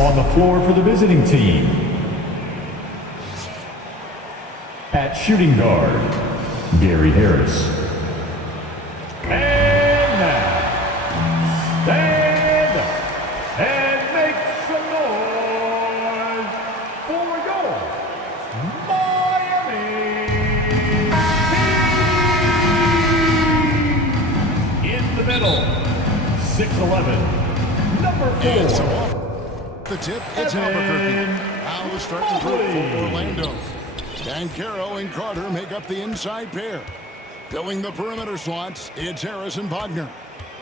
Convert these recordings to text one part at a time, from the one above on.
On the floor for the visiting team. At shooting guard, Gary Harris. And now, stand up and make some noise for your Miami Heat. In the middle, 6'11", number 4. The tip, it's Albuquerque. Now the starting group for Orlando. Banchero and Carter make up the inside pair. Filling the perimeter slots, it's Harris and Wagner.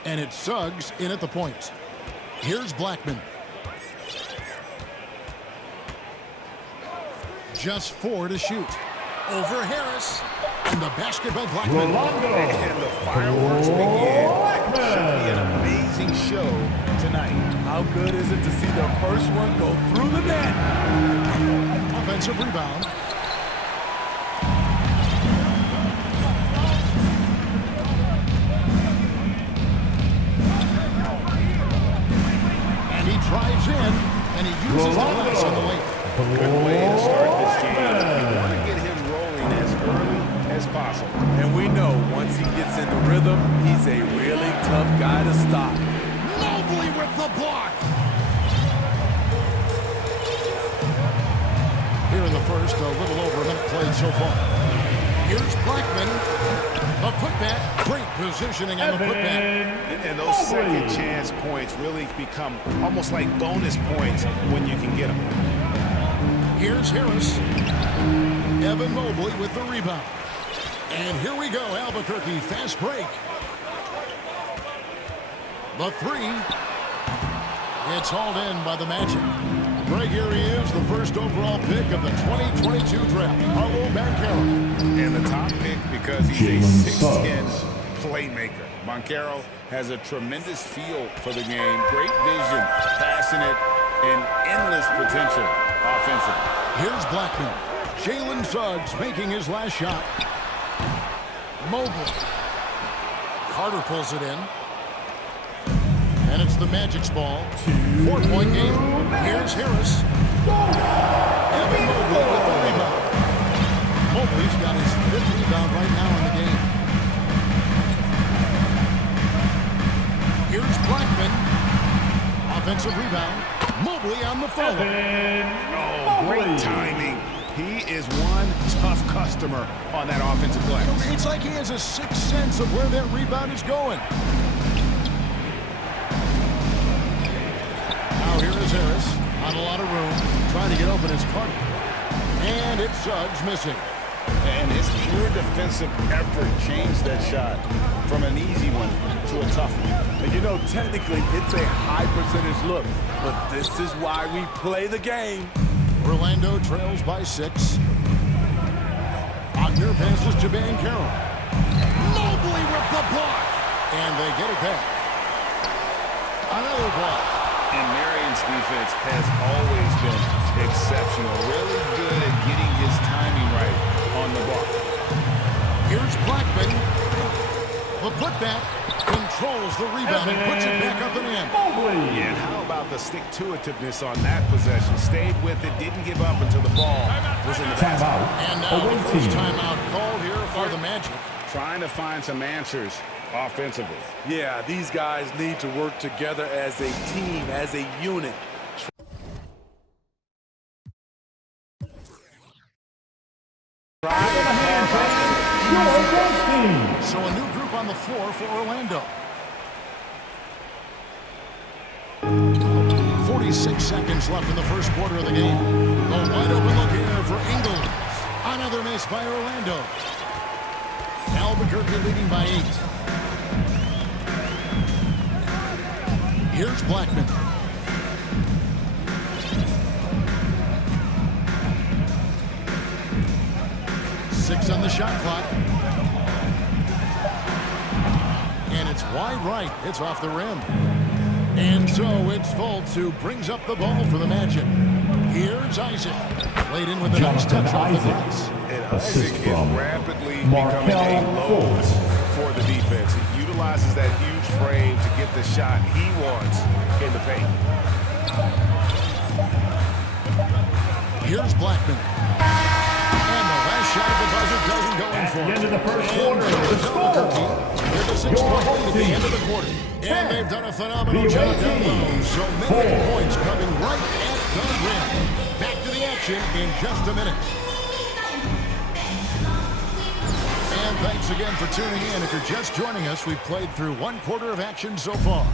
And it's Suggs in at the point. Here's Blackman. Just 4 to shoot. Over Harris. And the basket by Blackman. And the fireworks begin. Should be an amazing show tonight. How good is it to see the first one go through the net? Offensive rebound. And he drives in, and he uses the glass on the lane. Good way to start this game. You want to get him rolling as early as possible. And we know once he gets in the rhythm, he's a really tough guy to stop. Mobley with the block. Here in the first, a little over a minute played so far. Here's Blackman. A putback. Great positioning on the putback. And those second chance points really become almost like bonus points when you can get them. Here's Harris. Evan Mobley with the rebound. And here we go, Albuquerque, fast break. The 3. It's hauled in by the Magic. Greg, here he is, the first overall pick of the 2022 draft. Paolo Banchero. And the top pick because he's a 6'10" playmaker. Banchero has a tremendous feel for the game, great vision, passionate, and endless potential offensively. Here's Blackman. Jalen Suggs making his last shot. Mobley. Carter pulls it in. And it's the Magic's ball. 4-point game. Here's Harris. Evan Mobley with the rebound. Mobley's got his 5th rebound right now in the game. Here's Blackman. Offensive rebound. Mobley on the follow. Oh, great timing. He is one tough customer on that offensive glass. It's like he has a sixth sense of where that rebound is going. Now here is Harris. Not a lot of room. Trying to get open his Carter. And it's Suggs missing. And his pure defensive effort changed that shot from an easy one to a tough one. And you know, technically, it's a high percentage look, but this is why we play the game. Orlando trails by 6. Wagner passes to Banchero. Mobley with the block. And they get it back. Another block. And Marion's defense has always been exceptional. Really good at getting his timing right on the block. Here's Blackman. The putback controls the rebound and puts it back up and in. And how about the stick-to-itiveness on that possession? Stayed with it, didn't give up until the ball was in the basket. And now the first timeout called here for the Magic. Trying to find some answers offensively. Yeah, these guys need to work together as a team, as a unit. So a new group on the floor for Orlando. 46 seconds left in the first quarter of the game. The wide open look here for Ingles. Another miss by Orlando. Albuquerque leading by 8. Here's Blackman. Six on the shot clock. And it's wide right. It's off the rim. And so it's Fultz who brings up the ball for the Magic. Here's Isaac. Laid in with a nice touch off the glass. And Isaac is rapidly becoming a load for the defense. He utilizes that huge frame to get the shot he wants in the paint. Here's Blackman. And the last shot of the buzzer doesn't go in for him. At the end of the first quarter, And the score. There's a 6-point lead at the end of the quarter. And they've done a phenomenal job down low. So many points coming right at the rim. Back to the action in just a minute. And thanks again for tuning in. If you're just joining us, we've played through 1 quarter of action so far.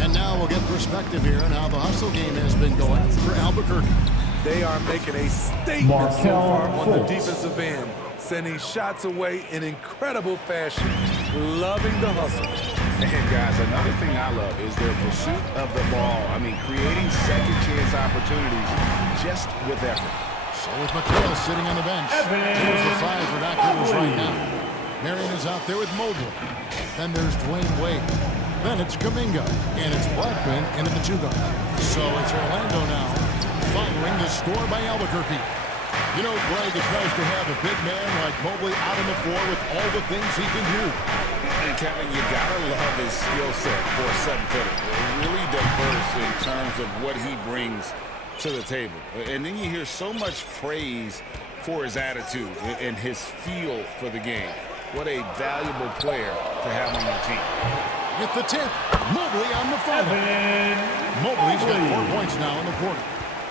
And now we'll get perspective here on how the hustle game has been going for Albuquerque. They are making a statement so far on the defensive end, sending shots away in incredible fashion, loving the hustle. And guys, another thing I love is their pursuit of the ball. I mean, creating second chance opportunities just with effort. So with McHale sitting on the bench. Here's the 5 for Doc Rivers right now. Marion is out there with Mobley. Then there's Dwayne Wade. Then it's Kuminga. And it's Blackman into the 2-guard. So it's Orlando now, following the score by Albuquerque. You know, Greg, it's nice to have a big man like Mobley out on the floor with all the things he can do. And Kevin, you gotta love his skill set for a 7-footer. Really diverse in terms of what he brings to the table. And then you hear so much praise for his attitude and his feel for the game. What a valuable player to have on your team. With the tip, Mobley on the follow. Mobley's got 4 points now in the quarter.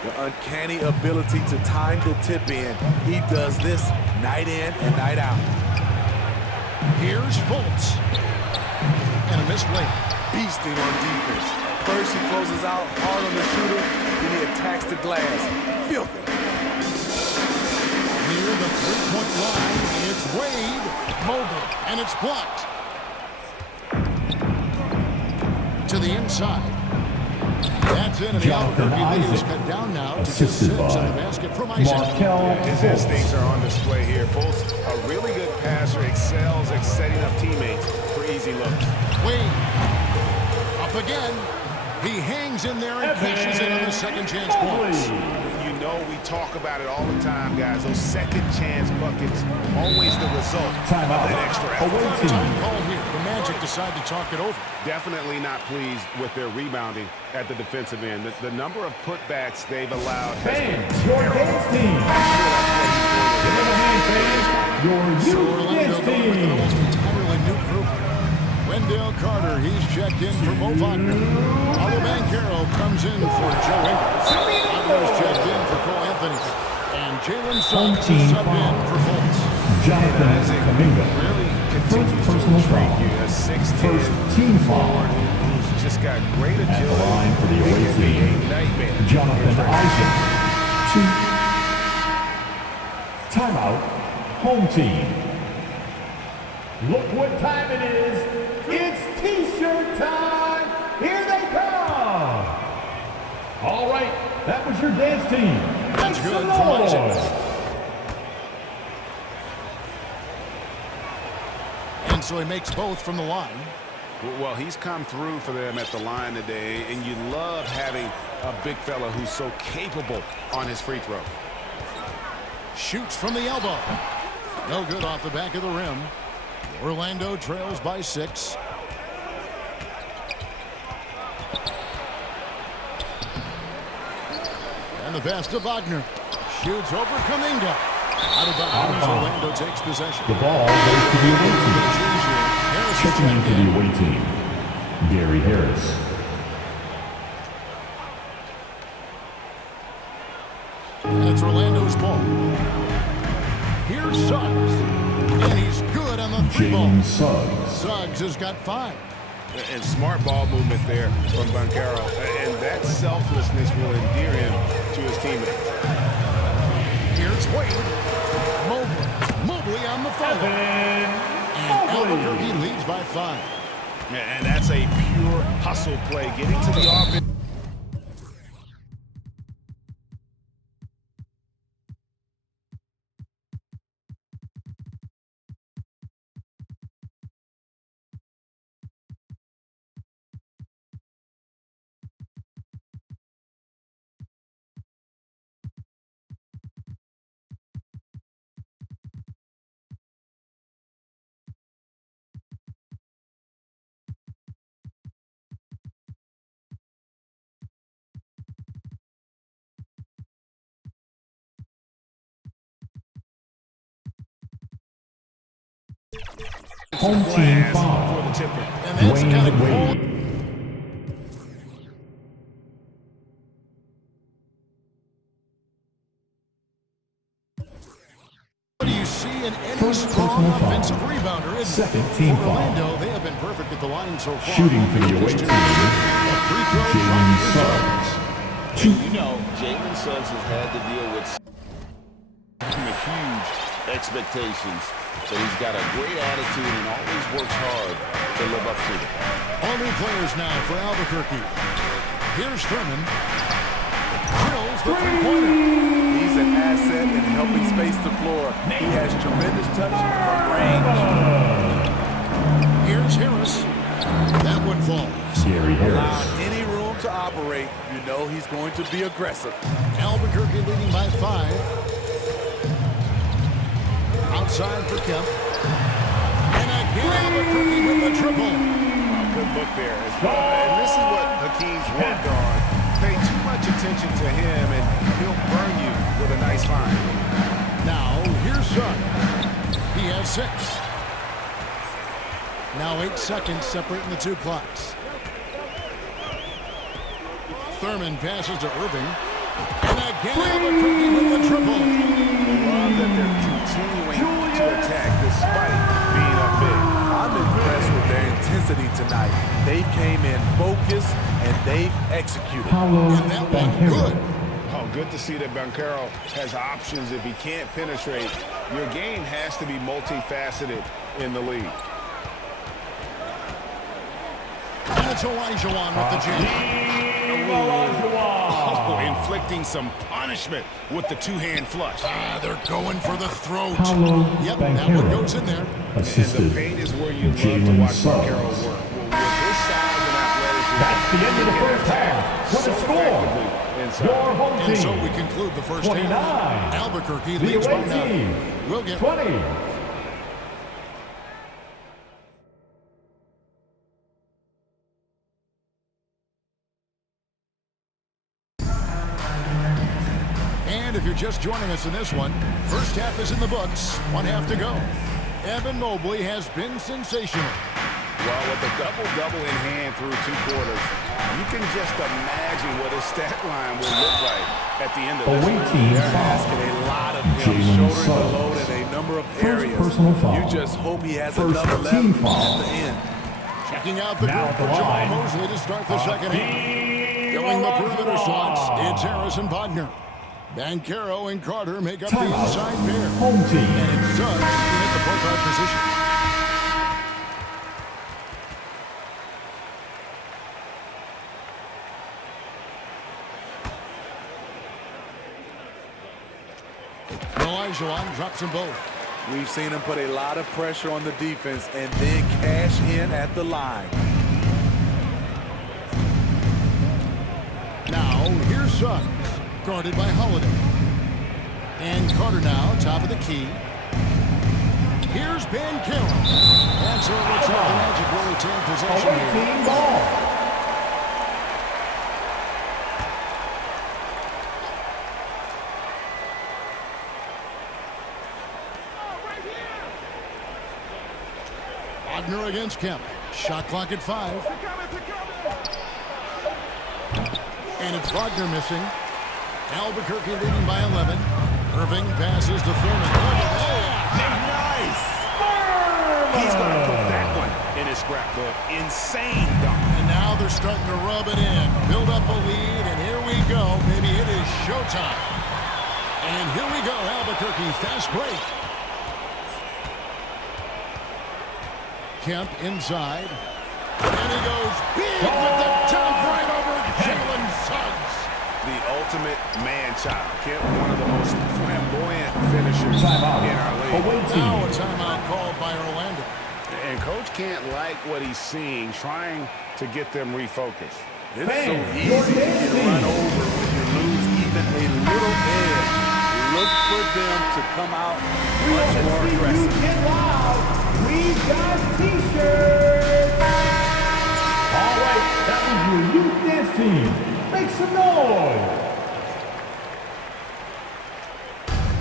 The uncanny ability to time the tip in. He does this night in and night out. Here's Fultz. And a missed layup. Beasting on defense. First he closes out hard on the shooter, then he attacks the glass. Filthy. Near the 3-point line, it's Wade, Mobley, and it's blocked. To the inside. That's in, and the Albuquerque lead is cut down now to just 6 on the basket from Isaac. His instincts are on display here. Fultz, a really good passer, excels at setting up teammates for easy looks. Wade, up again. He hangs in there and cashes in on the second chance points. You know we talk about it all the time, guys. Those second chance buckets, always the result of that extra effort. Time call here. The Magic decide to talk it over. Definitely not pleased with their rebounding at the defensive end. The number of putbacks they've allowed has been Your dance team. Give it a hand, fans. Your youth dance team. Almost entirely new group. Wendell Carter, he's checked in for Mo Wagner. Paulo Banchero comes in for Joe Ingles. Wagner's checked in for Cole Anthony. And Jalen Suggs is subbed in for Fultz. Jonathan Kuminga. really First continues to personal intrigue foul. you. A 6'10" First team foul. who's just got great agility. At the line for the away He can be team, a nightmare. Jonathan Isaac. 2. Timeout. Home team. Look what time it is. It's T-shirt time. Here they come. All right, that was your dance team. That's Make good some from noise. Isaac. And so he makes both from the line. Well, he's come through for them at the line today, and you love having a big fella who's so capable on his free throw. Shoots from the elbow. No good off the back of the rim. Orlando trails by 6. And the pass to Wagner. Shoots over Kuminga. Out of bounds. Orlando takes possession. The ball goes to the away team. Checking in for the away team, Gary Harris. And it's Orlando's ball. Here's Suggs. And he's good on the 3 ball. Jalen Suggs. Suggs has got 5. And smart ball movement there from Banchero. And that selflessness will endear him to his teammates. Here's Wade. Mobley on the follow. And Albuquerque leads by 5. And that's a pure hustle play, getting to the offense. Home team foul. Dwayne Wade. What do you see in any strong offensive rebounder? Second team foul. Orlando, they have been perfect at the line so far. Shooting for the away team, Jalen Suggs. You know, Jalen Suggs has had to deal with huge expectations, but he's got a great attitude and always works hard to live up to them. All new players now for Albuquerque. Here's Thurman. Drills the three-pointer. He's an asset in helping space the floor. He has tremendous touch from range. Here's Harris. That one falls. Gary Harris. Without any room to operate, you know he's going to be aggressive. Albuquerque leading by 5. Outside for Kemp. And again, Albuquerque with the triple. Good look there as well. And this is what Hakeem's worked on. Pay too much attention to him, and he'll burn you with a nice find. Now, here's Suggs. He has 6. Now 8 seconds separating the two clocks. Thurman passes to Irving. And again, Albuquerque with the triple. Love that they're continuing to attack despite being up big. I'm impressed with their intensity tonight. They came in focused and they've executed. And that one good. Oh, good to see that Banchero has options if he can't penetrate. Your game has to be multifaceted in the league. And it's Olajuwon with the jam. Oh, inflicting some punishment with the two-hand flush. They're going for the throat. Yep, Banchero. that one goes in there. Assisted. And the paint is where you love to Jalen watch Suggs. Banchero work. Well, with his size and athleticism, That's the end of the he can first attack half. What a so score. effectively inside. Your home And so team, we conclude the first 29. half. Albuquerque The leads by away 9. team, We'll get 20. And if you're just joining us in this one, first half is in the books. 1 half to go. Evan Mobley has been sensational. Well, with a double-double in hand through 2 quarters, you can just imagine what his stat line will look like at the end of this. Away team They're foul. asking a lot of him, Jalen shouldering the Suggs. load in a number of First areas. personal foul. You just hope he has First another team left foul. at the end. Checking out the Now group at for the Jamal line. Mosley to start the second half. Filling the perimeter slots, it's Harris and Wagner. Banchero and Carter make up the Timeout. inside pair. Home team. And it's Suggs in at the point guard position. Olajuwon drops them both. We've seen him put a lot of pressure on the defense and then cash in at the line. Now, here's Suggs, guarded by Holiday. And Carter now, top of the key. Here's Banchero. And so it looks like the Magic will retain possession Away here. team ball. Wagner against Kemp. Shot clock at 5. And it's Wagner missing. Albuquerque leading by 11. Irving passes to Thurman. Nice! He's going to put that one in his scrapbook. Insane dunk. And now they're starting to rub it in. Build up a lead, and here we go. Maybe it is showtime. And here we go, Albuquerque. Fast break. Kemp inside. And he goes big with the dunk right over Jalen Suggs. The ultimate man-child. Kemp, one of the most flamboyant finishers Timeout. in our league. Away Now a team. timeout called by Orlando. And Coach can't like what he's seeing, trying to get them refocused. It's so Fans, easy your to get dancing. run over when you lose even a little edge. Look for them to come out much more aggressive. Get loud. We got t-shirts. All right, that was your youth dance team. Make some noise.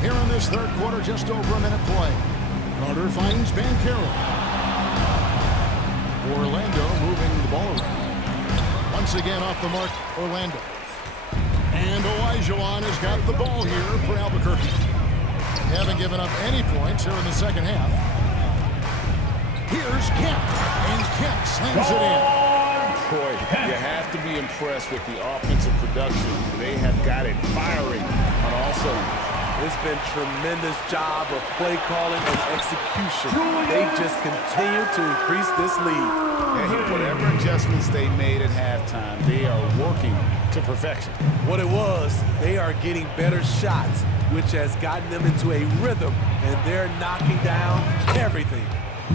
Here in this third quarter, just over a minute play. Carter finds Bankero. Orlando moving the ball around. Once again off the mark, Orlando. And Olajuwon has got the ball here for Albuquerque. They haven't given up any points here in the second half. Here's Kemp, and Kemp slams it in. Troy, you have to be impressed with the offensive production. They have got it firing on all cylinders. It's been tremendous job of play calling and execution. They just continue to increase this lead. And whatever adjustments they made at halftime, they are working to perfection. What it was, they are getting better shots, which has gotten them into a rhythm, and they're knocking down everything.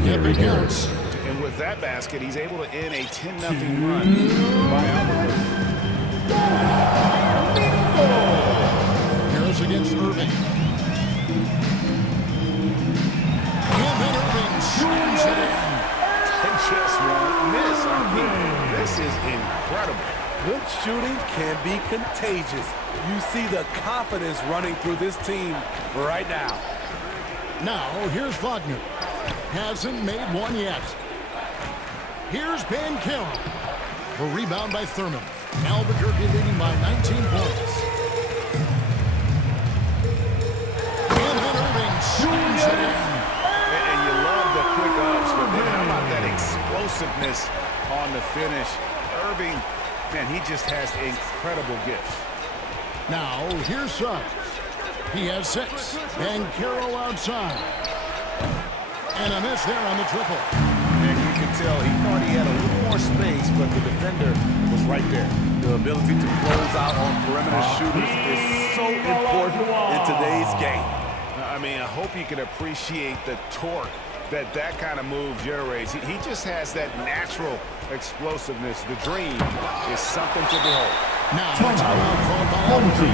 Every counts. And with that basket, he's able to end a 10-0 run by Albuquerque. Harris against Irving. And then Irving slams it in. They just won't miss. I mean, this is incredible. Good shooting can be contagious. You see the confidence running through this team right now. Now, here's Wagner. Hasn't made one yet. Here's Bankero. A rebound by Thurman. Albuquerque leading by 19 points. And then Irving shoots it in. And you love the quick ups, but then how about that explosiveness on the finish? Irving, man, he just has incredible gifts. Now, here's Suggs. He has 6. Bankero outside. And a miss there on the triple. And you can tell he thought he had a little more space, but the defender was right there. The ability to close out on perimeter shooters is so important in today's game. I mean, I hope you can appreciate the torque that that kind of move generates. He just has that natural explosiveness. The dream is something to behold. Now, timeout called by Albuquerque.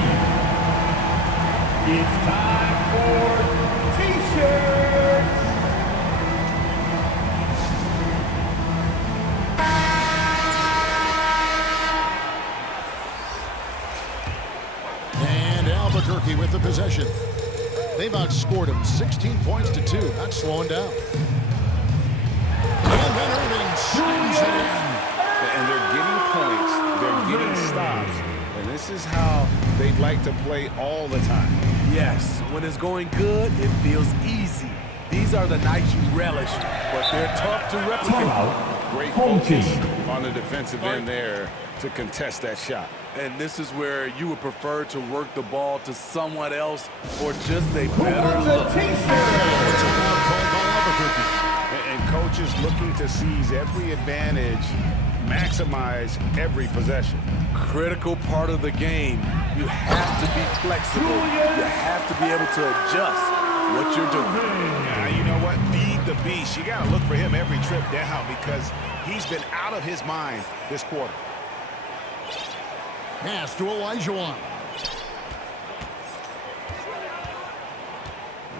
It's time for T-shirts. And Albuquerque with the possession. They've outscored him 16 points to 2. Not slowing down. And then Irving shoots it in. And they're getting points. They're getting stops. And this is how they'd like to play all the time. Yes, when it's going good, it feels easy. These are the nights you relish, but they're tough to replicate. Great focus on the defensive end there to contest that shot. And this is where you would prefer to work the ball to someone else or just a better look. And coaches looking to seize every advantage, maximize every possession. Critical part of the game. You have to be flexible. You have to be able to adjust what you're doing. You know what? Feed the beast. You got to look for him every trip down because he's been out of his mind this quarter. Pass to Olajuwon.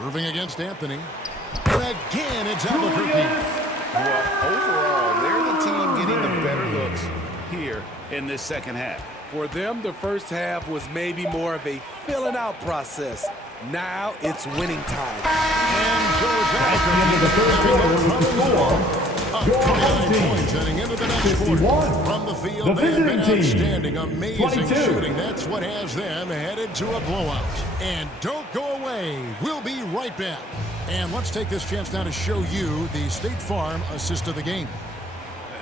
Irving against Anthony. And again, it's Albuquerque. Well, overall, they're the team getting the better looks here in this second half. For them, the first half was maybe more of a filling out process. Now it's winning time. And George Albuquerque up 29 points heading into the next quarter. From the field, they have been outstanding, amazing shooting. That's what has them headed to a blowout. And don't go away. We'll be right back. And let's take this chance now to show you the State Farm assist of the game.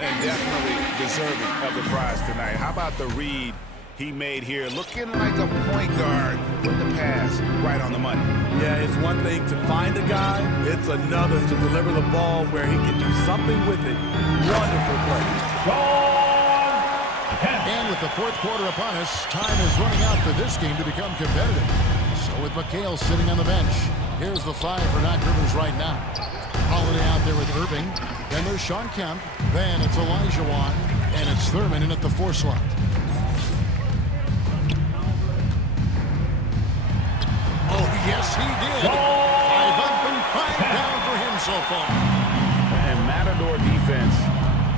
And definitely deserving of the prize tonight. How about the read he made here? Looking like a point guard with the pass right on the money. Yeah, it's one thing to find a guy. It's another to deliver the ball where he can do something with it. Wonderful play. And with the fourth quarter upon us, time is running out for this game to become competitive. So with McHale sitting on the bench, here's the 5 for Doc Rivers right now. Holiday out there with Irving. Then there's Sean Kemp. Then it's Olajuwon. And it's Thurman in at the 4 slot. Oh, yes, he did. 5 up and 5 down for him so far. And Matador defense,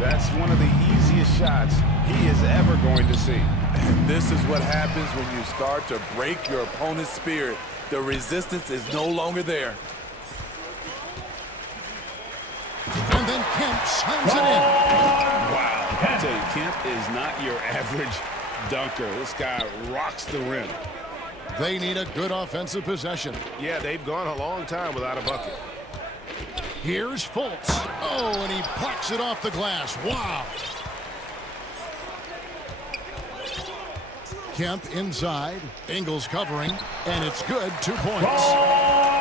that's one of the easiest shots he is ever going to see. And this is what happens when you start to break your opponent's spirit. The resistance is no longer there. Kemp slams it in. Wow. I tell you, Kemp is not your average dunker. This guy rocks the rim. They need a good offensive possession. Yeah, they've gone a long time without a bucket. Here's Fultz. Oh, and he plucks it off the glass. Wow. Kemp inside. Ingles covering. And it's good. 2 points.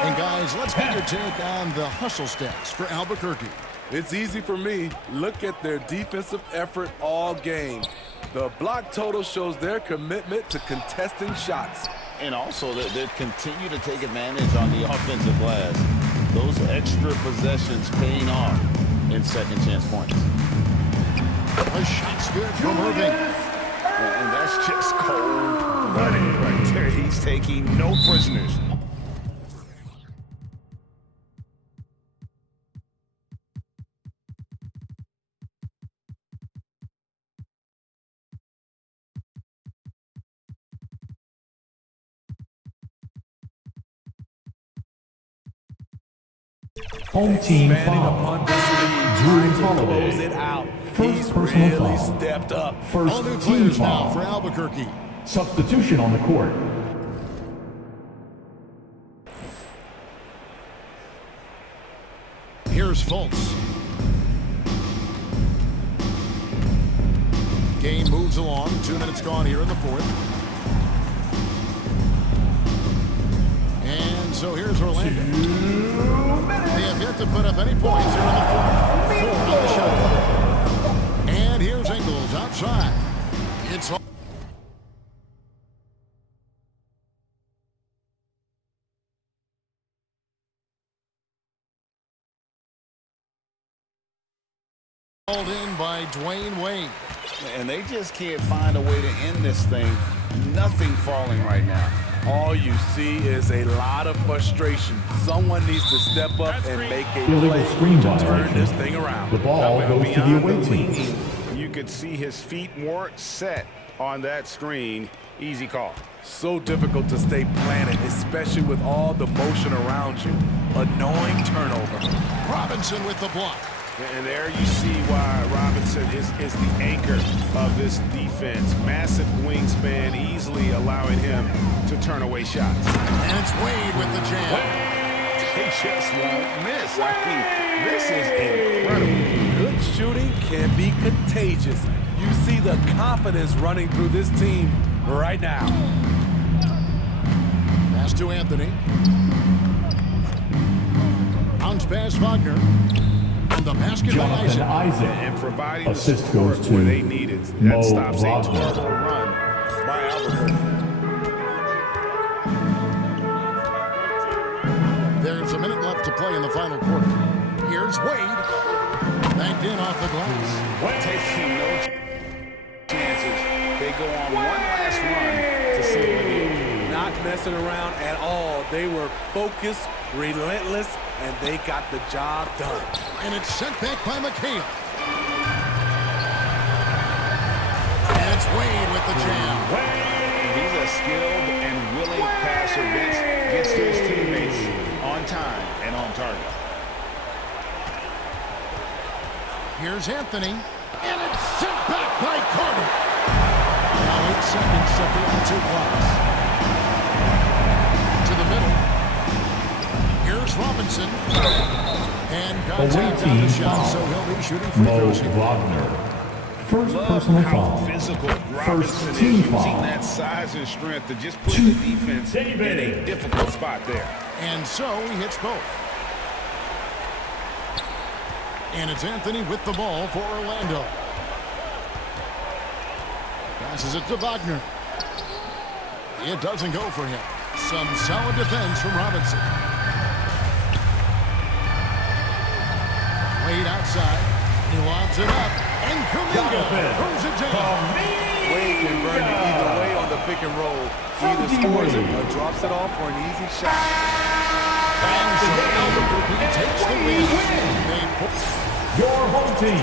And guys, let's get your take on the hustle stats for Albuquerque. It's easy for me. Look at their defensive effort all game. The block total shows their commitment to contesting shots. And also, they continue to take advantage on the offensive glass. Those extra possessions paying off in second chance points. A shot's good from Irving. And that's just cold running right there. He's taking no prisoners. Home team foul. Close it out. He's personal really foul. stepped up. First All new team players now for foul. Albuquerque. Substitution on the court. Here's Fultz. Game moves along. 2 minutes gone here in the fourth. And so here's Orlando. They have yet to put up any points here in the fourth. 4 on the shot clock. And here's Ingles outside. It's all called in by Dwayne Wade. And they just can't find a way to end this thing. Nothing falling right now. All you see is a lot of frustration. Someone needs to step up and make a Illegal play screen to turn violation. this thing around. The ball goes to the away team. You could see his feet more set on that screen. Easy call. So difficult to stay planted, especially with all the motion around you. Annoying turnover. Robinson with the block. And there you see why Robinson is the anchor of this defense. Massive wingspan, easily allowing him to turn away shots. And it's Wade with the jam. They just won't miss. I mean, this is incredible. Good shooting can be contagious. You see the confidence running through this team right now. Pass to Anthony. Bounce pass Wagner. And the basket by Jonathan Isaac. And providing Assist the support goes to where they need it. Mo That stops a Wagner. terrible run by Albuquerque. There's a minute left to play in the final quarter. Here's Wade. Banked in off the glass. Taking no chances. They go on one last run to seal the deal. Not messing around at all. They were focused, relentless, and they got the job done. And it's sent back by McHale. And it's Wade with the jam. He's a skilled and willing passer. Vince gets to his teammates on time and on target. Here's Anthony. And it's sent back by Carter. Now 8 seconds separate the 2 clocks. To the middle. Here's Robinson. And got Away on the team shot, foul. so he'll be shooting free Mo throws here. Wagner. First Love personal how foul. physical First Robinson is, team using foul. that size and strength to just put the defense in a difficult spot there. And so he hits both. And it's Anthony with the ball for Orlando. Passes it to Wagner. It doesn't go for him. Some solid defense from Robinson. Wade outside. He lobs it up. And Kuminga throws it down. Wade can burn you either way on the pick and roll. He either scores it or drops it off for an easy shot. And so Albuquerque takes the win. Your home team